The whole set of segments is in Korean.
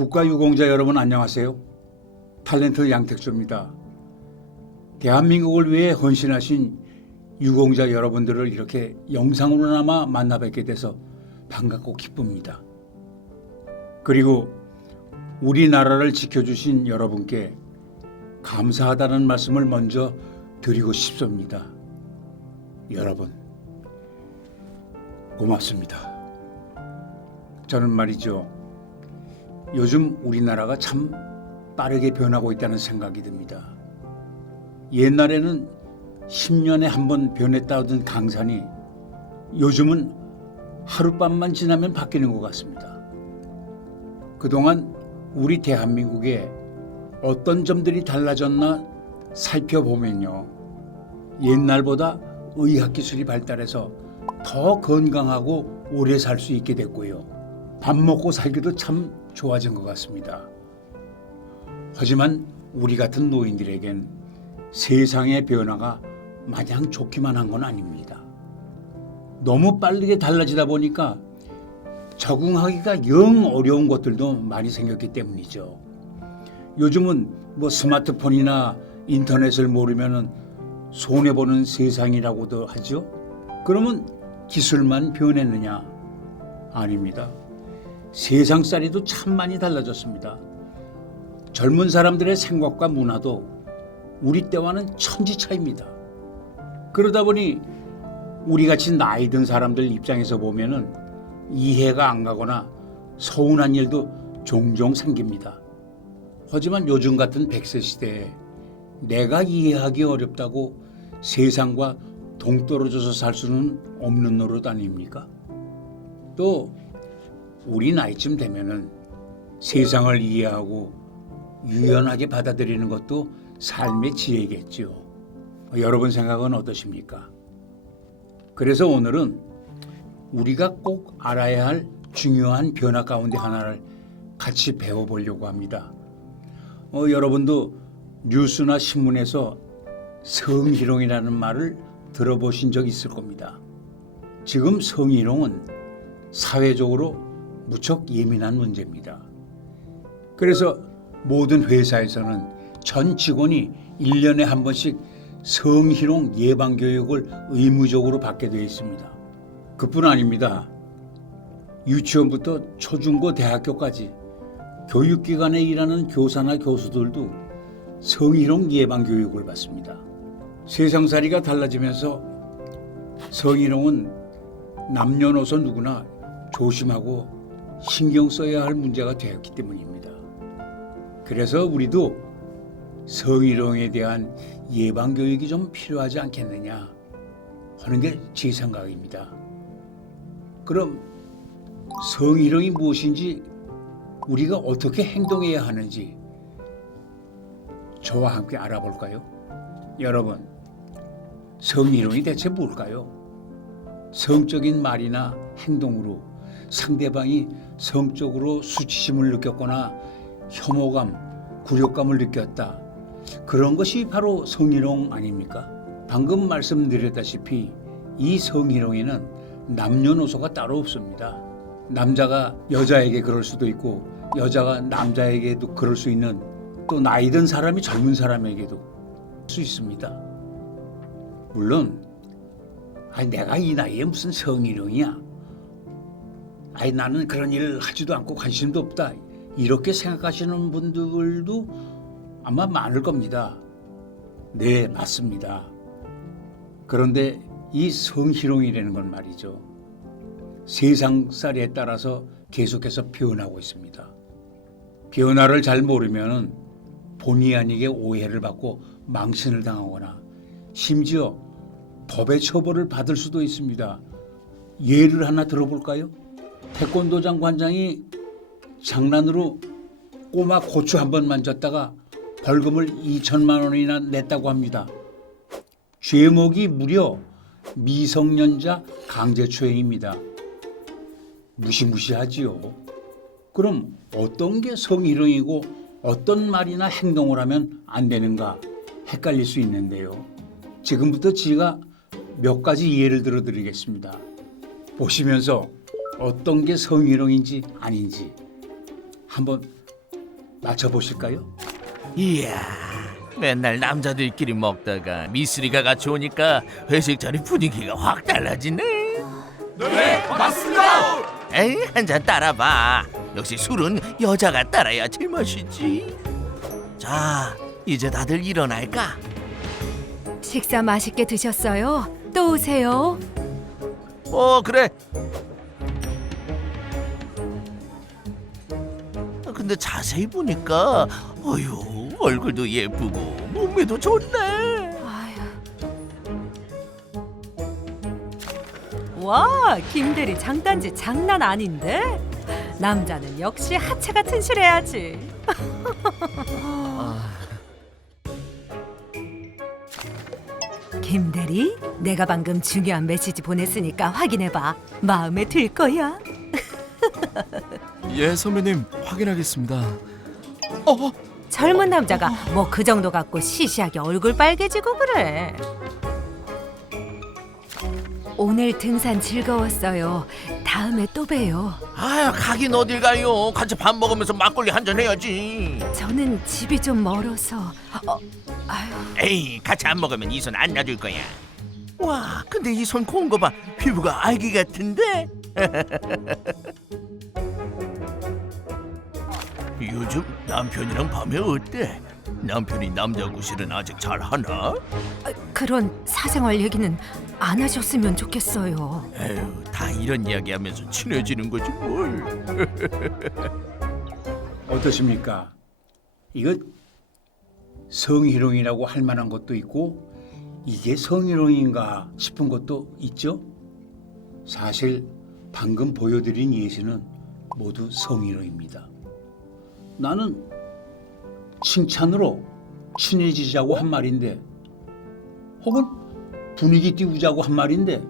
국가유공자 여러분 안녕하세요. 탤런트 양택조입니다. 대한민국을 위해 헌신하신 유공자 여러분들을 이렇게 영상으로나마 만나 뵙게 돼서 반갑고 기쁩니다. 그리고 우리나라를 지켜주신 여러분께 감사하다는 말씀을 먼저 드리고 싶습니다. 여러분 고맙습니다. 저는 말이죠, 요즘 우리나라가 참 빠르게 변하고 있다는 생각이 듭니다. 옛날에는 10년에 한 번 변했다던 강산이 요즘은 하룻밤만 지나면 바뀌는 것 같습니다. 그동안 우리 대한민국에 어떤 점들이 달라졌나 살펴보면요, 옛날보다 의학기술이 발달해서 더 건강하고 오래 살 수 있게 됐고요, 밥 먹고 살기도 참 좋아진 것 같습니다. 하지만 우리 같은 노인들에겐 세상의 변화가 마냥 좋기만 한 건 아닙니다. 너무 빠르게 달라지다 보니까 적응하기가 영 어려운 것들도 많이 생겼기 때문이죠. 요즘은 스마트폰이나 인터넷을 모르면 손해보는 세상이라고도 하죠. 그러면 기술만 변했느냐? 아닙니다. 세상살이도 참 많이 달라졌습니다. 젊은 사람들의 생각과 문화도 우리 때와는 천지 차이입니다. 그러다 보니 우리같이 나이 든 사람들 입장에서 보면은 이해가 안 가거나 서운한 일도 종종 생깁니다. 하지만 요즘 같은 100세 시대에 내가 이해하기 어렵다고 세상과 동떨어져서 살 수는 없는 노릇 아닙니까? 또 우리 나이쯤 되면은 세상을 이해하고 유연하게 받아들이는 것도 삶의 지혜겠죠. 여러분 생각은 어떠십니까? 그래서 오늘은 우리가 꼭 알아야 할 중요한 변화 가운데 하나를 같이 배워보려고 합니다. 여러분도 뉴스나 신문에서 성희롱이라는 말을 들어보신 적 있을 겁니다. 지금 성희롱은 사회적으로 무척 예민한 문제입니다. 그래서 모든 회사에서는 전 직원이 1년에 한 번씩 성희롱 예방 교육을 의무적으로 받게 되어 있습니다. 그뿐 아닙니다. 유치원부터 초중고 대학교까지 교육기관에 일하는 교사나 교수들도 성희롱 예방 교육을 받습니다. 세상살이가 달라지면서 성희롱은 남녀노소 누구나 조심하고 신경 써야 할 문제가 되었기 때문입니다. 그래서 우리도 성희롱에 대한 예방 교육이 좀 필요하지 않겠느냐 하는 게 제 생각입니다. 그럼 성희롱이 무엇인지, 우리가 어떻게 행동해야 하는지 저와 함께 알아볼까요? 여러분, 성희롱이 대체 뭘까요? 성적인 말이나 행동으로 상대방이 성적으로 수치심을 느꼈거나 혐오감, 굴욕감을 느꼈다, 그런 것이 바로 성희롱 아닙니까? 방금 말씀드렸다시피 이 성희롱에는 남녀노소가 따로 없습니다. 남자가 여자에게 그럴 수도 있고 여자가 남자에게도 그럴 수 있는, 또 나이 든 사람이 젊은 사람에게도 할 수 있습니다. 물론 내가 이 나이에 무슨 성희롱이야, 나는 그런 일을 하지도 않고 관심도 없다, 이렇게 생각하시는 분들도 아마 많을 겁니다. 네, 맞습니다. 그런데 이 성희롱이라는 건 말이죠, 세상살이에 따라서 계속해서 변하고 있습니다. 변화를 잘 모르면 본의 아니게 오해를 받고 망신을 당하거나 심지어 법의 처벌을 받을 수도 있습니다. 예를 하나 들어볼까요? 태권도장 관장이 장난으로 꼬마 고추 한 번 만졌다가 벌금을 2천만 원이나 냈다고 합니다. 죄목이 무려 미성년자 강제추행입니다. 무시무시하지요. 그럼 어떤 게 성희롱이고 어떤 말이나 행동을 하면 안 되는가 헷갈릴 수 있는데요. 지금부터 제가 몇 가지 예를 들어 드리겠습니다. 보시면서 어떤 게 성희롱인지 아닌지 한번 맞춰보실까요? 이야, 맨날 남자들끼리 먹다가 미쓰리가 같이 오니까 회식 자리 분위기가 확 달라지네. 네, 맞습니다. 에이, 한 잔 따라봐. 역시 술은 여자가 따라야 제맛이지. 자, 이제 다들 일어날까? 식사 맛있게 드셨어요? 또 오세요. 그래. 근데 자세히 보니까 어휴, 얼굴도 예쁘고 몸매도 좋네. 아휴. 와, 김대리 장단지 장난 아닌데? 남자는 역시 하체가 튼실해야지. 김대리, 내가 방금 중요한 메시지 보냈으니까 확인해봐. 마음에 들 거야. 예, 선배님 확인하겠습니다. 젊은 남자가 뭐 그 정도 갖고 시시하게 얼굴 빨개지고 그래. 오늘 등산 즐거웠어요. 다음에 또 봬요. 아유, 가긴 어딜 가요. 같이 밥 먹으면서 막걸리 한잔 해야지. 저는 집이 좀 멀어서. 아유. 에이, 같이 안 먹으면 이 손 안 놔줄 거야. 와, 근데 이 손 고운 거 봐. 피부가 알기 같은데? 요즘 남편이랑 밤에 어때? 남편이 남자 구실은 아직 잘하나? 그런 사생활 얘기는 안 하셨으면 좋겠어요. 에휴, 다 이런 이야기하면서 친해지는 거지 뭘. 어떠십니까? 이거 성희롱이라고 할 만한 것도 있고 이게 성희롱인가 싶은 것도 있죠. 사실 방금 보여드린 예시는 모두 성희롱입니다. 나는 칭찬으로 친해지자고 한 말인데 혹은 분위기 띄우자고 한 말인데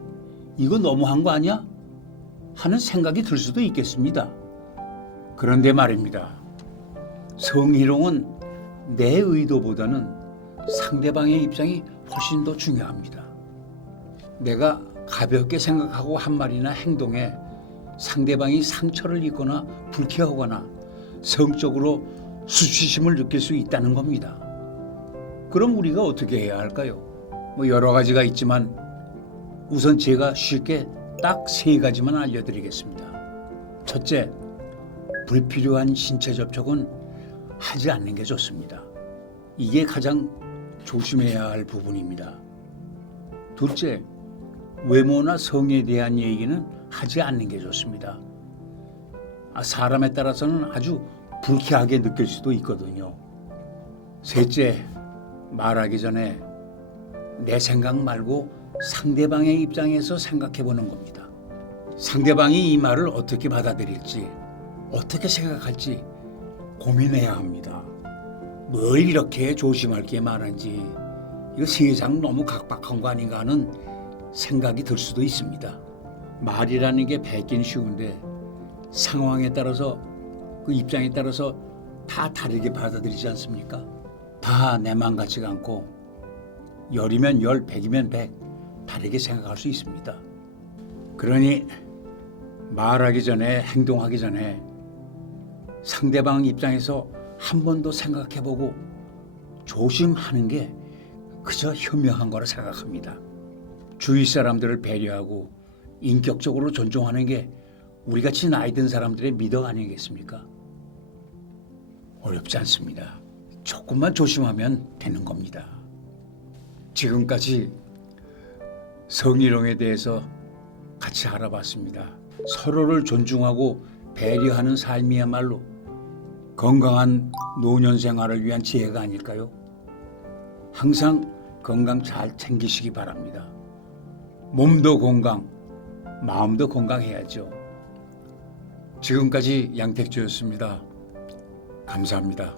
이거 너무한 거 아니야? 하는 생각이 들 수도 있겠습니다. 그런데 말입니다. 성희롱은 내 의도보다는 상대방의 입장이 훨씬 더 중요합니다. 내가 가볍게 생각하고 한 말이나 행동에 상대방이 상처를 입거나 불쾌하거나 성적으로 수치심을 느낄 수 있다는 겁니다. 그럼 우리가 어떻게 해야 할까요? 뭐 여러 가지가 있지만 우선 제가 쉽게 딱 3가지만 알려드리겠습니다. 첫째, 불필요한 신체 접촉은 하지 않는 게 좋습니다. 이게 가장 조심해야 할 부분입니다. 둘째, 외모나 성에 대한 얘기는 하지 않는 게 좋습니다. 사람에 따라서는 아주 불쾌하게 느낄 수도 있거든요. 셋째, 말하기 전에 내 생각 말고 상대방의 입장에서 생각해 보는 겁니다. 상대방이 이 말을 어떻게 받아들일지, 어떻게 생각할지 고민해야 합니다. 뭘 이렇게 조심할 게 많은지, 이거 세상 너무 각박한 거 아닌가 하는 생각이 들 수도 있습니다. 말이라는 게 뱉긴 쉬운데 상황에 따라서 그 입장에 따라서 다 다르게 받아들이지 않습니까? 다 내 맘 같지가 않고 10이면 10, 100이면 100 다르게 생각할 수 있습니다. 그러니 말하기 전에 행동하기 전에 상대방 입장에서 한 번 더 생각해보고 조심하는 게 그저 현명한 거라 생각합니다. 주위 사람들을 배려하고 인격적으로 존중하는 게 우리같이 나이 든 사람들의 미덕 아니겠습니까? 어렵지 않습니다. 조금만 조심하면 되는 겁니다. 지금까지 성희롱에 대해서 같이 알아봤습니다. 서로를 존중하고 배려하는 삶이야말로 건강한 노년 생활을 위한 지혜가 아닐까요? 항상 건강 잘 챙기시기 바랍니다. 몸도 건강, 마음도 건강해야죠. 지금까지 양택조였습니다. 감사합니다.